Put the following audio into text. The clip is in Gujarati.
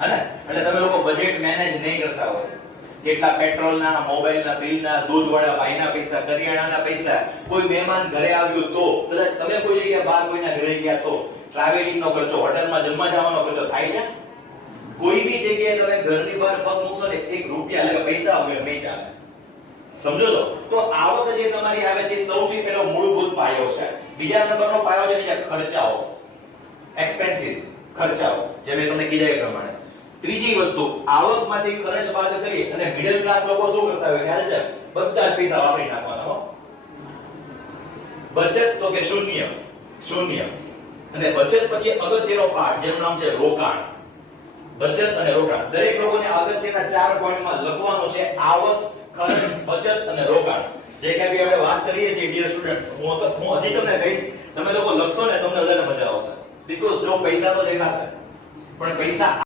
હે એટલે તમે લોકો બજેટ મેનેજ નહીં કરતા હોય, કેટલા પેટ્રોલના, મોબાઈલના બિલના, દૂધવાળા ભાઈના પૈસા, કરિયાણાના પૈસા, કોઈ મહેમાન ઘરે આવ્યું તો, કદાચ તમે કોઈ જગ્યાએ બહાર કોઈના ઘરે ગયા તો, ટ્રાવેલિંગનો ખર્ચો, હોટલમાં જમવા જવાનો ખર્ચો થાય છે? કોઈ બી જગ્યાએ તમે ઘરની બહાર પગ મૂકશો ને 1 રૂપિયા એટલે પૈસા વગર નહીં ચાલે. સમજો તો આવક જે તમારી આવે છે સૌથી પહેલો મૂળભૂત પાયો છે. બીજા નંબરનો પાયો છે બીજા ખર્ચાઓ, એક્સપેન્સીસ, ખર્ચાઓ, જે મેં તમને કીધા એ પ્રમાણે. ત્રીજી વસ્તુ, આવકમાંથી ખર્ચ બાદ કરી અને મિડલ ક્લાસ લોકો શું કરતા હોય ખ્યાલ છે? બધા જ પૈસા વાપરી નાખવાના હો. બચત તો કે શૂન્ય, શૂન્ય. અને બચત પછી અગત્યનો પાઠ જેનું નામ છે રોકાણ. બચત અને રોકાણ, દરેક લોકોને અગત્યના 4 પોઈન્ટમાં લખવાનું છે: આવક, ખર્ચ, બચત અને રોકાણ. જે કે બી આપણે વાત કરીએ છીએ ડિયર સ્ટુડન્ટ્સ, હું હજી તમને કહીશ, તમે લોકો લખશો ને તમને વધારે મજા આવશે. બીકોઝ જો પૈસા તો દેખાશે પણ પૈસા